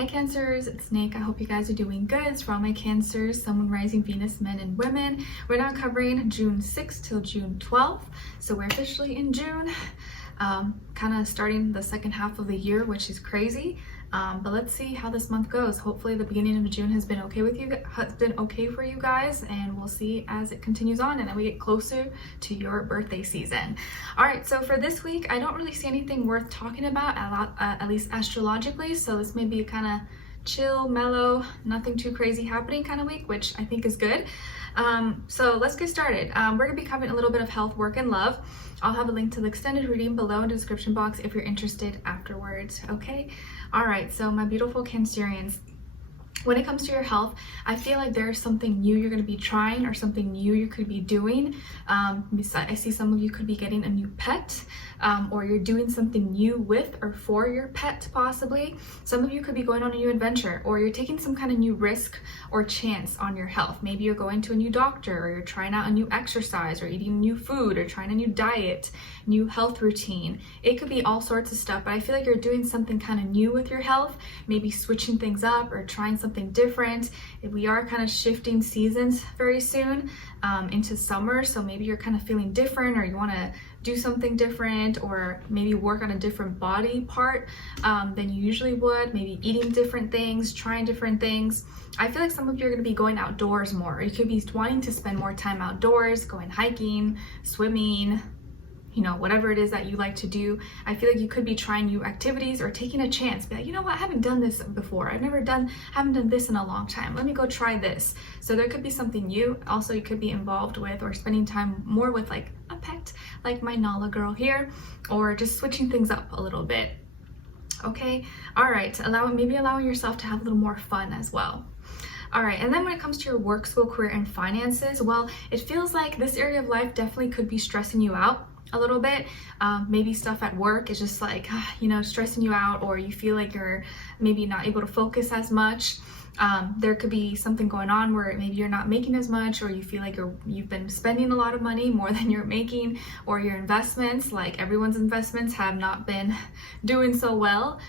Hi Cancers, it's Nick. I hope you guys are doing good. It's for all my Cancers, Sun, Moon, Rising, Venus, men and women. We're now covering June 6th till June 12th. So we're officially in June, kind of starting the second half of the year, which is crazy. But let's see how this month goes. Hopefully the beginning of June has been okay for you guys, and we'll see as it continues on and then we get closer to your birthday season. All right, so for this week, I don't really see anything worth talking about, at least astrologically. So this may be a kind of chill, mellow, nothing too crazy happening kind of week, which I think is good. So let's get started. We're gonna be covering a little bit of health, work, and love. I'll have a link to the extended reading below in the description box if you're interested afterwards, okay? All right, so my beautiful Cancerians, when it comes to your health, I feel like there's something new you're going to be trying or something new you could be doing. I see some of you could be getting a new pet, or you're doing something new with or for your pet possibly. Some of you could be going on a new adventure, or you're taking some kind of new risk or chance on your health. Maybe you're going to a new doctor, or you're trying out a new exercise, or eating new food, or trying a new diet, new health routine. It could be all sorts of stuff, but I feel like you're doing something kind of new with your health, maybe switching things up or trying something different. We are kind of shifting seasons very soon into summer, so maybe you're kind of feeling different, or you want to do something different, or maybe work on a different body part than you usually would, maybe eating different things, trying different things. I feel like some of you are going to be going outdoors more, or you could be wanting to spend more time outdoors, going hiking, swimming, you know, whatever it is that you like to do. I feel like you could be trying new activities or taking a chance. Be like, you know what, I haven't done this before. Haven't done this in a long time. Let me go try this. So there could be something new. Also, you could be involved with or spending time more with like a pet, like my Nala girl here, or just switching things up a little bit. Okay, all right, maybe allowing yourself to have a little more fun as well. All right, and then when it comes to your work, school, career, and finances, well, it feels like this area of life definitely could be stressing you out a little bit. Maybe stuff at work is just like, you know, stressing you out, or you feel like you're maybe not able to focus as much. There could be something going on where maybe you're not making as much, or you feel like you've been spending a lot of money, more than you're making, or your investments, like everyone's investments, have not been doing so well.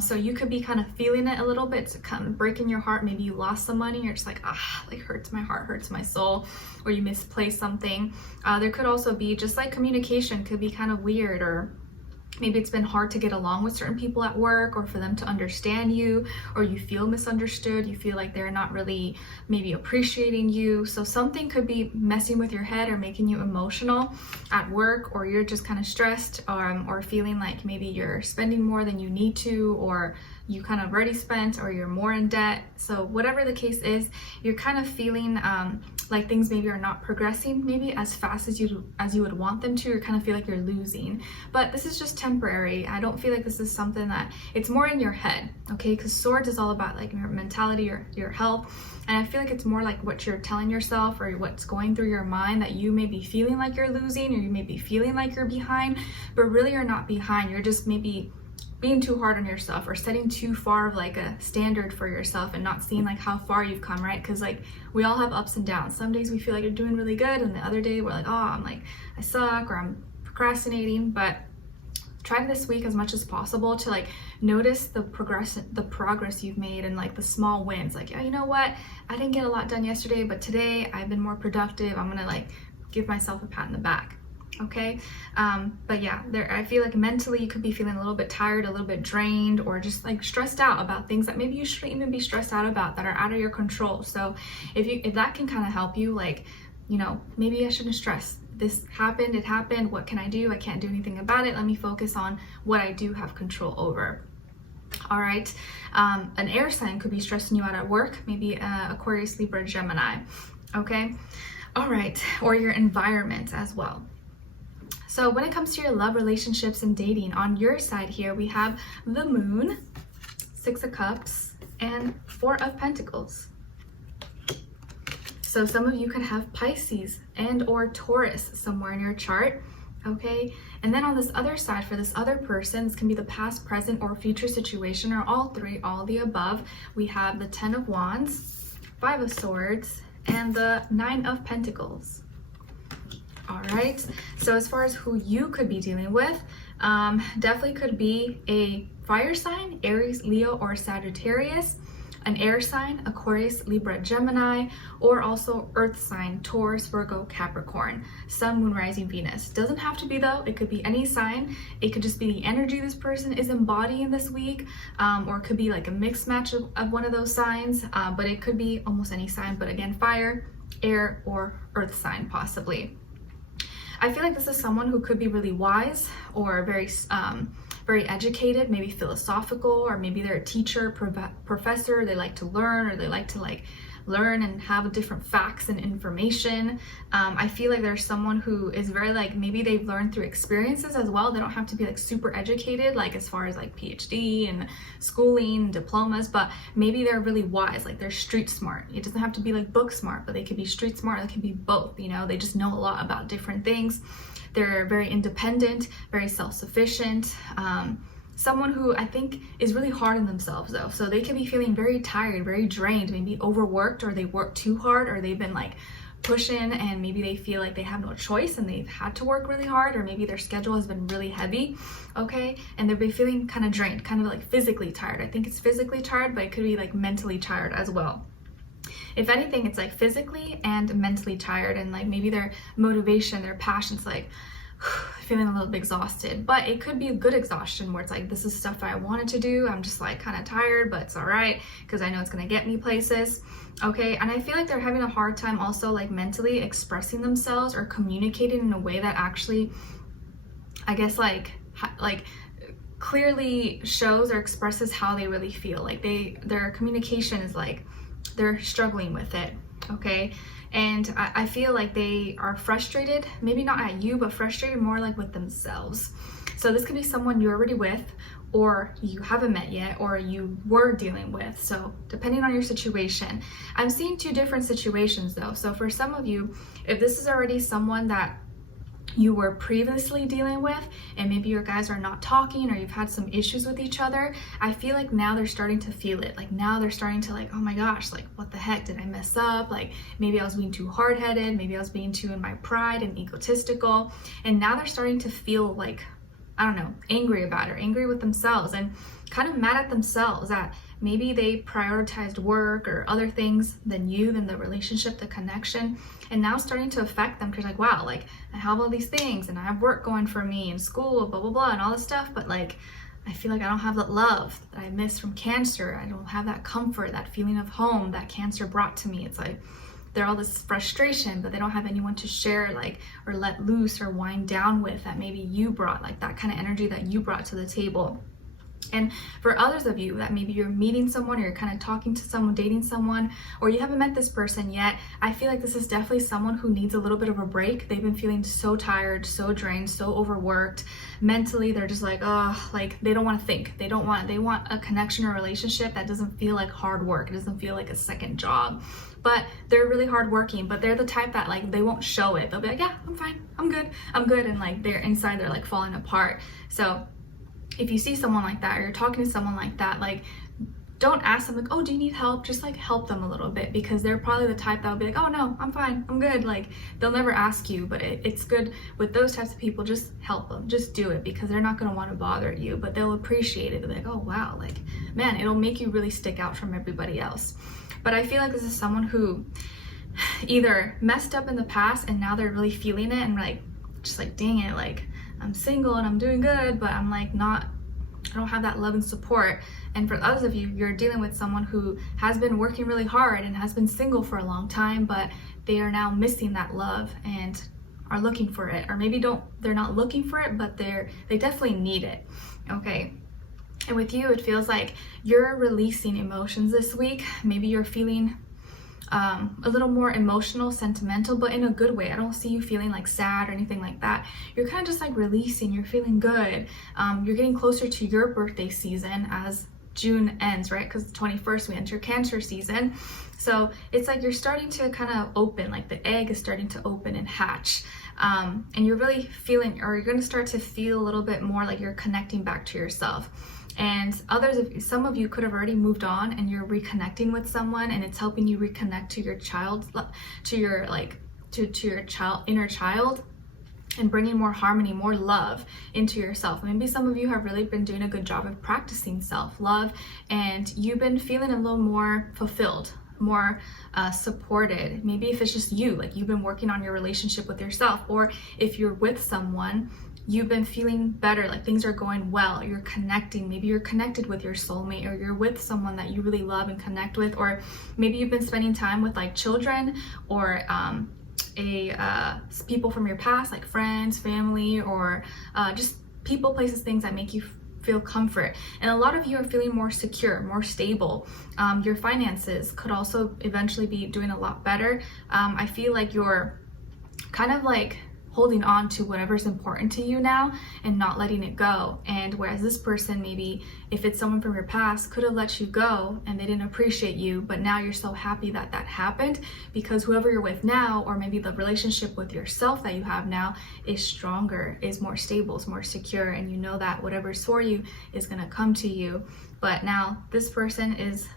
So you could be kind of feeling it a little bit, so kind of breaking your heart. Maybe you lost some money, you're just like, like hurts my heart, hurts my soul, or you misplaced something. There could also be just like communication could be kind of weird, or maybe it's been hard to get along with certain people at work, or for them to understand you, or you feel misunderstood. You feel like they're not really maybe appreciating you. So something could be messing with your head or making you emotional at work, or you're just kind of stressed, or feeling like maybe you're spending more than you need to, or you kind of already spent, or you're more in debt. So whatever the case is, you're kind of feeling like things maybe are not progressing maybe as fast as you would want them to. You kind of feel like you're losing, but this is just temporary. I don't feel like this is something that, it's more in your head, okay? Because Swords is all about like your mentality, your health, and I feel like it's more like what you're telling yourself, or what's going through your mind, that you may be feeling like you're losing, or you may be feeling like you're behind, but really you're not behind. You're just maybe being too hard on yourself, or setting too far of like a standard for yourself, and not seeing like how far you've come, right? Because like we all have ups and downs. Some days we feel like you're doing really good, and the other day we're like, oh, I suck, or I'm procrastinating. But try this week as much as possible to like notice the progress you've made, and like the small wins. Like, oh, you know what, I didn't get a lot done yesterday, but today I've been more productive. I'm gonna like give myself a pat in the back. Okay, but yeah, I feel like mentally you could be feeling a little bit tired, a little bit drained, or just like stressed out about things that maybe you shouldn't even be stressed out about, that are out of your control. So if that can kind of help you, like, you know, maybe I shouldn't stress. This happened, it happened. What can I do? I can't do anything about it. Let me focus on what I do have control over. All right, an air sign could be stressing you out at work, maybe Aquarius, Libra, Gemini. Okay, all right, or your environment as well. So when it comes to your love, relationships, and dating, on your side here, we have the Moon, 6 of Cups, and 4 of Pentacles. So some of you could have Pisces and or Taurus somewhere in your chart, okay? And then on this other side, for this other person, this can be the past, present, or future situation, or all three, all the above. We have the 10 of Wands, 5 of Swords, and the 9 of Pentacles. All right, so as far as who you could be dealing with, Definitely could be a fire sign, Aries, Leo, or Sagittarius, an air sign, Aquarius, Libra, Gemini, or also earth sign, Taurus, Virgo, Capricorn, Sun, Moon, Rising, Venus. Doesn't have to be though, it could be any sign. It could just be the energy this person is embodying this week, or it could be like a mixed match of one of those signs, but it could be almost any sign, but again, fire, air, or earth sign possibly. I feel like this is someone who could be really wise or very educated, maybe philosophical, or maybe they're a teacher, professor. They like to learn, or they like to learn and have different facts and information. I feel like there's someone who is very maybe they've learned through experiences as well. They don't have to be super educated, as far as PhD and schooling and diplomas, but maybe they're really wise, they're street smart. It doesn't have to be book smart, but they could be street smart. They can be both, they just know a lot about different things. They're very independent, very self-sufficient. Someone who I think is really hard on themselves though. So they can be feeling very tired, very drained, maybe overworked, or they work too hard, or they've been pushing and maybe they feel like they have no choice and they've had to work really hard, or maybe their schedule has been really heavy, okay? And they've been feeling kind of drained, kind of physically tired. I think it's physically tired, but it could be mentally tired as well. If anything, it's physically and mentally tired, and maybe their motivation, their passion's feeling a little bit exhausted. But it could be a good exhaustion where it's this is stuff I wanted to do. I'm just kind of tired, but it's all right because I know it's gonna get me places, okay? And I feel like they're having a hard time also mentally expressing themselves or communicating in a way that actually, I guess clearly shows or expresses how they really feel. Their communication is they're struggling with it, okay? And I feel like they are frustrated, maybe not at you, but frustrated more with themselves. So this could be someone you're already with, or you haven't met yet, or you were dealing with. So depending on your situation, I'm seeing two different situations though. So for some of you, if this is already someone that you were previously dealing with, and maybe your guys are not talking, or you've had some issues with each other, I feel like now they're starting to feel it. Now they're starting to oh my gosh, what the heck, did I mess up? Maybe I was being too hard-headed, maybe I was being too in my pride and egotistical, and now they're starting to feel I don't know, angry about it, angry with themselves, and kind of mad at themselves that maybe they prioritized work or other things than the relationship, the connection, and now starting to affect them because wow, I have all these things and I have work going for me and school, blah, blah, blah, and all this stuff, but I feel like I don't have that love that I missed from Cancer. I don't have that comfort, that feeling of home that Cancer brought to me. It's they're all this frustration, but they don't have anyone to share or let loose or wind down with that maybe you brought, that kind of energy that you brought to the table. And for others of you that maybe you're meeting someone, or you're kind of talking to someone, dating someone, or you haven't met this person yet, I feel like this is definitely someone who needs a little bit of a break. They've been feeling so tired, so drained, so overworked. Mentally, they're just they don't want to think. They want a connection or relationship that doesn't feel like hard work. It doesn't feel like a second job. But they're really hardworking, but they're the type that they won't show it. They'll be yeah, I'm fine, I'm good. And they're inside, they're falling apart. So if you see someone like that, or you're talking to someone like that, don't ask them oh, do you need help? Just help them a little bit, because they're probably the type that will be oh no, I'm fine, I'm good. They'll never ask you, but it's good with those types of people. Just help them, just do it, because they're not going to want to bother you, but they'll appreciate it. They'll be oh wow, man, it'll make you really stick out from everybody else. But I feel like this is someone who either messed up in the past and now they're really feeling it, and just dang it, I'm single and I'm doing good, but I'm I don't have that love and support. And for others of you, you're dealing with someone who has been working really hard and has been single for a long time, but they are now missing that love and are looking for it. Or maybe they're not looking for it, but they definitely need it, okay? And with you, it feels like you're releasing emotions this week. Maybe you're feeling a little more emotional, sentimental, but in a good way. I don't see you feeling sad or anything like that. You're kind of just releasing, you're feeling good. You're getting closer to your birthday season as June ends, right? Because the 21st, we enter Cancer season. So it's you're starting to kind of open, the egg is starting to open and hatch. And you're really feeling, or you're going to start to feel a little bit more like you're connecting back to yourself. And some of you could have already moved on and you're reconnecting with someone, and it's helping you reconnect to your child, to your inner child. and bringing more harmony, more love into yourself. Maybe some of you have really been doing a good job of practicing self-love, and you've been feeling a little more fulfilled, more supported. Maybe if it's just you, like you've been working on your relationship with yourself, or if you're with someone, you've been feeling better, like things are going well, you're connecting. Maybe you're connected with your soulmate, or you're with someone that you really love and connect with, or maybe you've been spending time with like children, or people from your past, like friends, family, or just people, places, things that make you feel comfort. And a lot of you are feeling more secure, more stable. Your finances could also eventually be doing a lot better. I feel like you're kind of like holding on to whatever's important to you now and not letting it go. And whereas this person, maybe if it's someone from your past, could have let you go and they didn't appreciate you, but now you're so happy that that happened, because whoever you're with now, or maybe the relationship with yourself that you have now, is stronger, is more stable, is more secure, and you know that whatever's for you is gonna come to you. But now this person is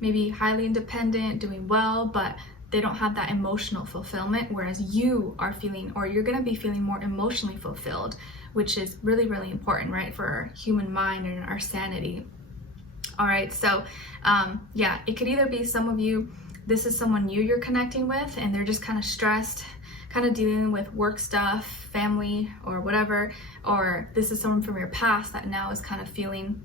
maybe highly independent, doing well, but they don't have that emotional fulfillment, whereas you are feeling, or you're gonna be feeling more emotionally fulfilled, which is really, really important, right, for our human mind and our sanity. All right, so yeah, it could either be some of you, this is someone new you're connecting with, and they're just kind of stressed, kind of dealing with work stuff, family, or whatever, or this is someone from your past that now is kind of feeling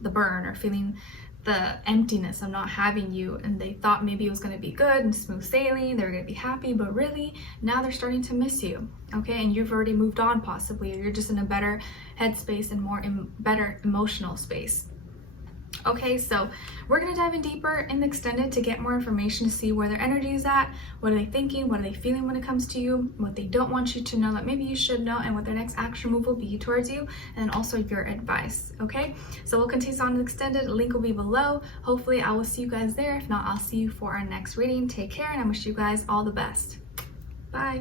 the burn, or feeling the emptiness of not having you, and they thought maybe it was going to be good and smooth sailing, they were going to be happy, but really now they're starting to miss you. Okay, and you've already moved on possibly, or you're just in a better headspace and more better emotional space. Okay, so we're going to dive in deeper in the extended to get more information, to see where their energy is at, what are they thinking, what are they feeling when it comes to you, what they don't want you to know that maybe you should know, and what their next action move will be towards you, and also your advice. Okay, so we'll continue on the extended. Link will be below. Hopefully I will see you guys there. If not, I'll see you for our next reading. Take care, and I wish you guys all the best. Bye.